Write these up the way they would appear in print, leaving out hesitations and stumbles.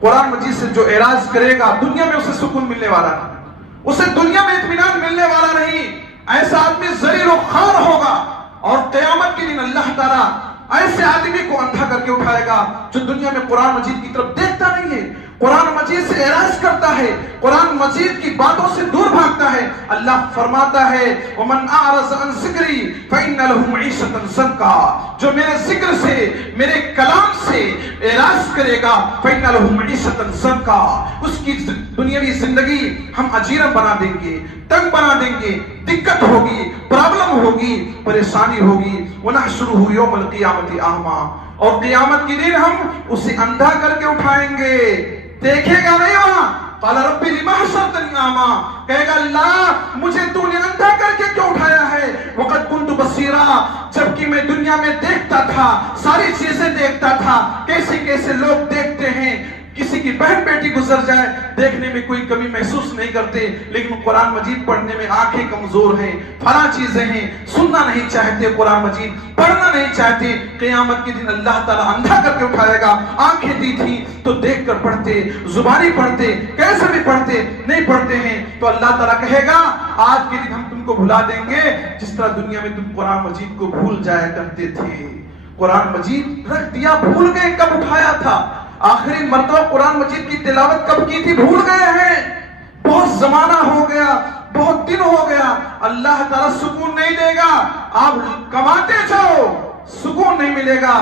قرآن مجید سے جو اعراض کرے گا دنیا میں اسے سکون ملنے والا نہیں، اسے دنیا میں اطمینان ملنے والا نہیں، ایسا آدمی ذلیل و خوار ہوگا، اور قیامت کے دن اللہ تعالیٰ ایسے آدمی کو اندھا کر کے اٹھائے گا جو دنیا میں قرآن مجید کی طرف دیکھتا نہیں ہے، قرآن مجید سے اعراض کرتا ہے، قرآن مجید کی باتوں سے دور بھاگتا ہے۔ اللہ فرماتا ہے وَمَنْ أَعْرَضَ عَنْ ذِكْرِي فَإِنَّ لَهُ مَعِيشَةً ضَنْكًا، جو میرے ذکر سے، میرے کلام سے اعراض کرے گا فَإِنَّ لَهُ مَعِيشَةً ضَنْكًا، اس کی دنیاوی زندگی ہم اجیرہ بنا دیں گے، تنگ بنا دیں گے، دقت ہوگی، پرابلم ہوگی، پریشانی ہوگی۔ وَنَحْشُرُهُ يَوْمَ الْقِيَامَةِ أَعْمَىٰ، اور قیامت کے دن ہم اسے اندھا کر کے اٹھائیں گے، دیکھے گا نہیں وہاں۔ قال رب لما حشرتنی اعمیٰ، کہے گا اللہ مجھے تو نے اندھا کر کے کیوں اٹھایا ہے؟ وقد كنت بصیرا، جبکہ میں دنیا میں دیکھتا تھا، ساری چیزیں دیکھتا تھا، کیسے کیسے لوگ دیکھتے ہیں، کسی کی بہن بیٹی گزر جائے دیکھنے میں کوئی کمی محسوس نہیں کرتے، لیکن قرآن مجید پڑھنے میں آنکھیں کمزور ہیں، فلاں چیزیں ہیں، سننا نہیں چاہتے، قرآن مجید پڑھنا نہیں چاہتے۔ قیامت کے دن اللہ تعالیٰ اندھا کر کے اٹھائے گا، آنکھیں دی تھی تو دیکھ کر پڑھتے، زبانی پڑھتے، کیسے بھی پڑھتے، نہیں پڑھتے ہیں تو اللہ تعالیٰ کہے گا آج کے دن ہم تم کو بھلا دیں گے جس طرح دنیا میں تم قرآن مجید کو بھول جایا کرتے تھے۔ قرآن مجید رکھ دیا، بھول گئے کب اٹھایا تھا، آخری مرتبہ قرآن مجید کی تلاوت کب کی تھی بھول گئے ہیں، بہت زمانہ ہو گیا، بہت دن ہو گیا۔ اللہ تعالیٰ سکون نہیں دے گا، آپ کماتے جاؤ، سکون نہیں ملے گا،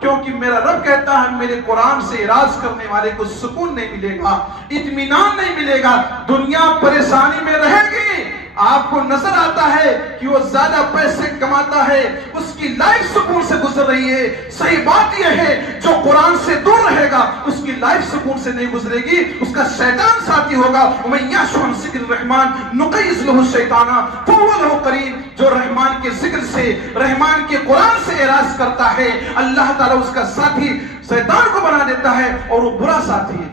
کیونکہ میرا رب کہتا ہے میرے قرآن سے اعراض کرنے والے کو سکون نہیں ملے گا، اطمینان نہیں ملے گا، دنیا پریشانی میں رہے گی۔ آپ کو نظر آتا ہے کہ وہ زیادہ پیسے کماتا ہے، اس کی لائف سکون سے گزر رہی ہے، صحیح بات یہ ہے جو قرآن سے دور رہے گا اس کی لائف سکون سے نہیں گزرے گی، اس کا شیطان ساتھی ہوگا۔ وَمَن يَعْشُ عَنْ ذِكْرِ الرَّحْمَٰنِ نُقَيِّضْ لَهُ الشَّيْطَانَ فَهُوَ لَهُ قَرِينٌ، جو رحمان کے ذکر سے، رحمان کے قرآن سے اعراض کرتا ہے اللہ تعالیٰ اس کا ساتھی شیطان کو بنا دیتا ہے اور وہ برا ساتھی ہے۔